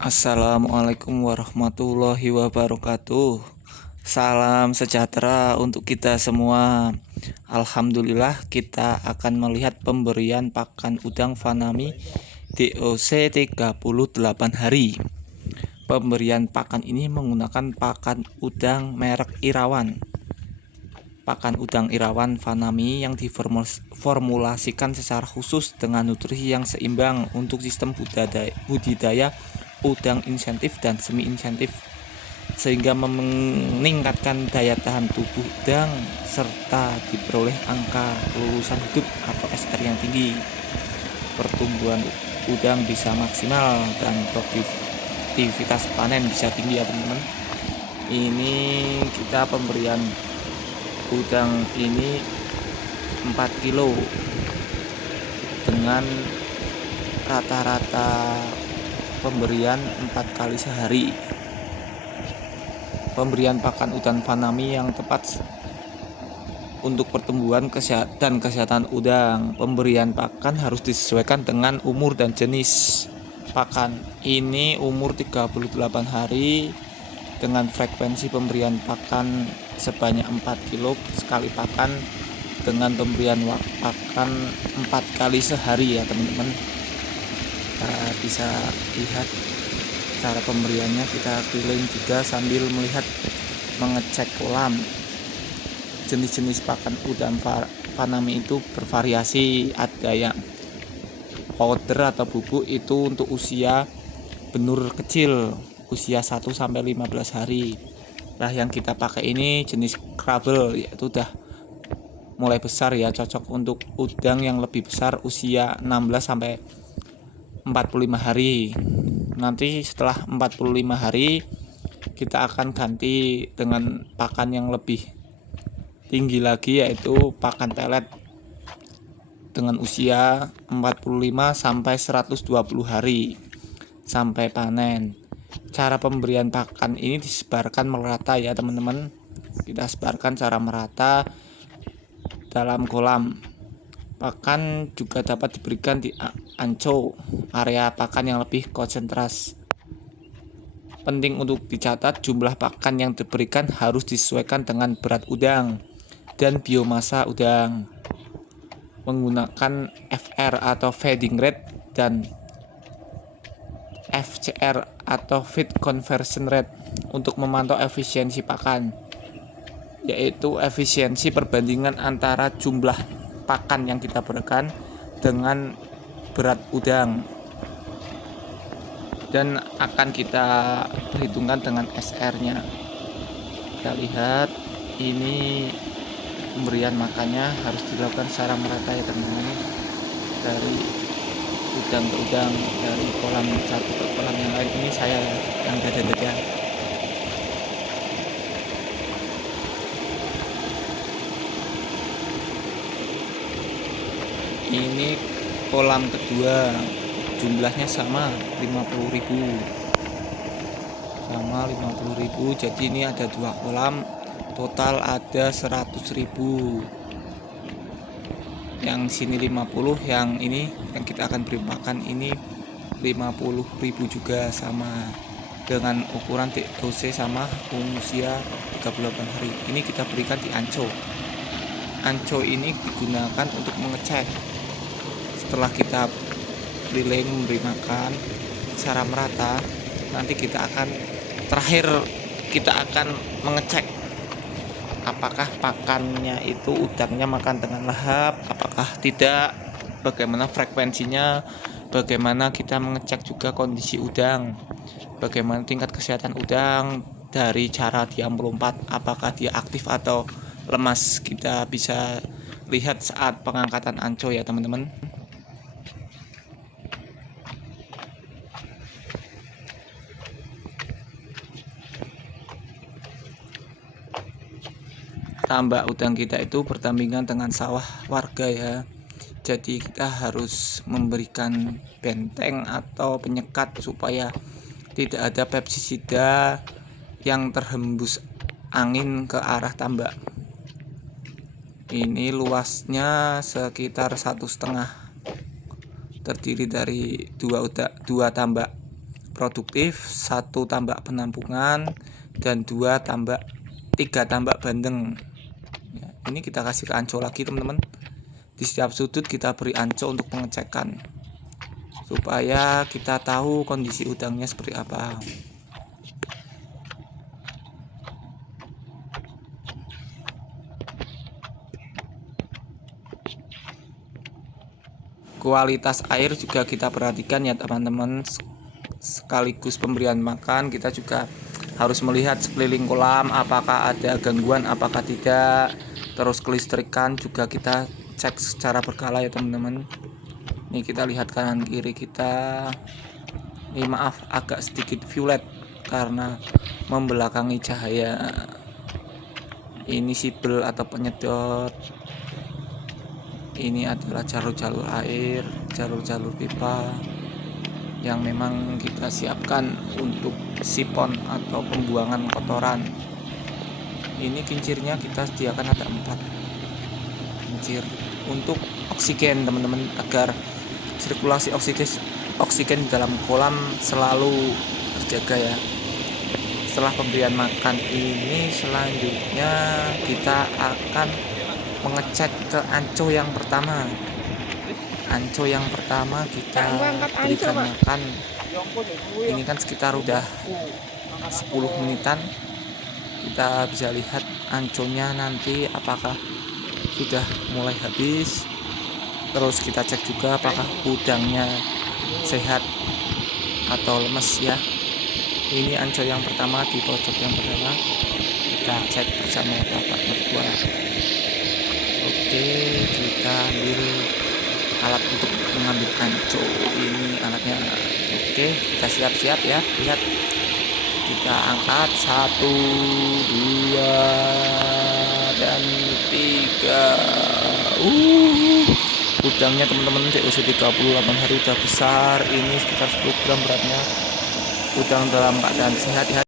Assalamualaikum warahmatullahi wabarakatuh. Salam sejahtera untuk kita semua. Alhamdulillah kita akan melihat pemberian pakan udang Fanami DOC 38 hari. Pemberian pakan ini menggunakan pakan udang merek Irawan. Pakan udang Irawan Fanami yang diformulasikan secara khusus dengan nutrisi yang seimbang untuk sistem budidaya udang insentif dan semi insentif, sehingga meningkatkan daya tahan tubuh udang serta diperoleh angka lulusan hidup atau SR yang tinggi. Pertumbuhan udang bisa maksimal dan produktivitas panen bisa tinggi ya teman-teman. Ini kita pemberian udang ini 4 kilo dengan rata-rata pemberian 4 kali sehari. Pemberian pakan udang Fanami yang tepat untuk pertumbuhan dan kesehatan udang. Pemberian pakan harus disesuaikan dengan umur dan jenis pakan. Ini umur 38 hari dengan frekuensi pemberian pakan sebanyak 4 kilo sekali pakan dengan pemberian pakan 4 kali sehari ya teman-teman. Kita bisa lihat cara pemberiannya, kita keliling juga sambil mengecek kolam. Jenis-jenis pakan udang Fanami itu bervariasi, ada yang powder atau bubuk itu untuk usia benur kecil, usia 1-15 hari. Nah yang kita pakai ini jenis krabbel, yaitu udah mulai besar ya, cocok untuk udang yang lebih besar usia 16-45 hari. Nanti setelah 45 hari kita akan ganti dengan pakan yang lebih tinggi lagi, yaitu pakan pelet dengan usia 45-120 hari sampai panen. Cara pemberian pakan ini disebarkan merata ya teman-teman. Kita sebarkan secara merata dalam kolam. Pakan juga dapat diberikan di anco, area pakan yang lebih konsentras. Penting untuk dicatat, jumlah pakan yang diberikan harus disesuaikan dengan berat udang dan biomasa udang. Menggunakan FR atau feeding rate dan FCR atau feed conversion rate untuk memantau efisiensi pakan, yaitu efisiensi perbandingan antara jumlah pakan yang kita berikan dengan berat udang, dan akan kita perhitungkan dengan SR-nya. Kita lihat ini pemberian makannya harus dilakukan secara merata ya teman-teman, dari udang ke udang, dari kolam satu ke kolam yang lain. Ini saya yang dada-dada. Ini kolam kedua, jumlahnya sama 50.000, jadi ini ada 2 kolam, total ada 100.000. Yang sini 50, yang ini yang kita akan beri makan ini 50.000 juga, sama dengan ukuran DOC sama usia 38 hari. Ini kita berikan di anco. Anco ini digunakan untuk mengecek. Setelah kita keliling memberi makan secara merata, nanti kita akan mengecek apakah pakannya itu udangnya makan dengan lahap, apakah tidak, bagaimana frekuensinya, bagaimana kita mengecek juga kondisi udang, bagaimana tingkat kesehatan udang dari cara dia melompat, apakah dia aktif atau lemas. Kita bisa lihat saat pengangkatan anco ya teman-teman. Tambak udang kita itu berdampingan dengan sawah warga ya, jadi kita harus memberikan benteng atau penyekat supaya tidak ada pestisida yang terhembus angin ke arah tambak. Ini luasnya sekitar 1,5, terdiri dari dua tambak produktif, 1 tambak penampungan, dan 3 tambak bandeng. Ya, ini kita kasih ke anco lagi teman-teman. Di setiap sudut kita beri anco untuk pengecekan, supaya kita tahu kondisi udangnya seperti apa. Kualitas air juga kita perhatikan ya teman-teman. Sekaligus pemberian makan, kita juga harus melihat sekeliling kolam apakah ada gangguan apakah tidak. Terus kelistrikan juga kita cek secara berkala ya teman-teman. Ini kita lihat kanan kiri kita. Ini maaf agak sedikit violet karena membelakangi cahaya. Ini sibel atau penyedot. Ini adalah jalur-jalur air, jalur-jalur pipa yang memang kita siapkan untuk sipon atau pembuangan kotoran. Ini kincirnya kita sediakan ada 4 kincir untuk oksigen teman-teman, agar sirkulasi oksigen di dalam kolam selalu terjaga ya. Setelah pemberian makan ini, selanjutnya kita akan mengecek ke anco yang pertama. Anco yang pertama kita berikan makan. Ini kan sekitar udah 10 menitan. Kita bisa lihat anconya nanti apakah sudah mulai habis. Terus kita cek juga apakah udangnya sehat atau lemes ya. Ini anco yang pertama di pojok yang pertama. Kita cek bersama bapak berdua. Oke, kita ambil alat untuk mengambil anco. Ini alatnya. Oke, kita siap-siap ya. Lihat, kita angkat 1, 2, dan 3. Udangnya teman-teman usia 38 hari udah besar. Ini sekitar 10 gram beratnya. Udang dalam keadaan sehat ya.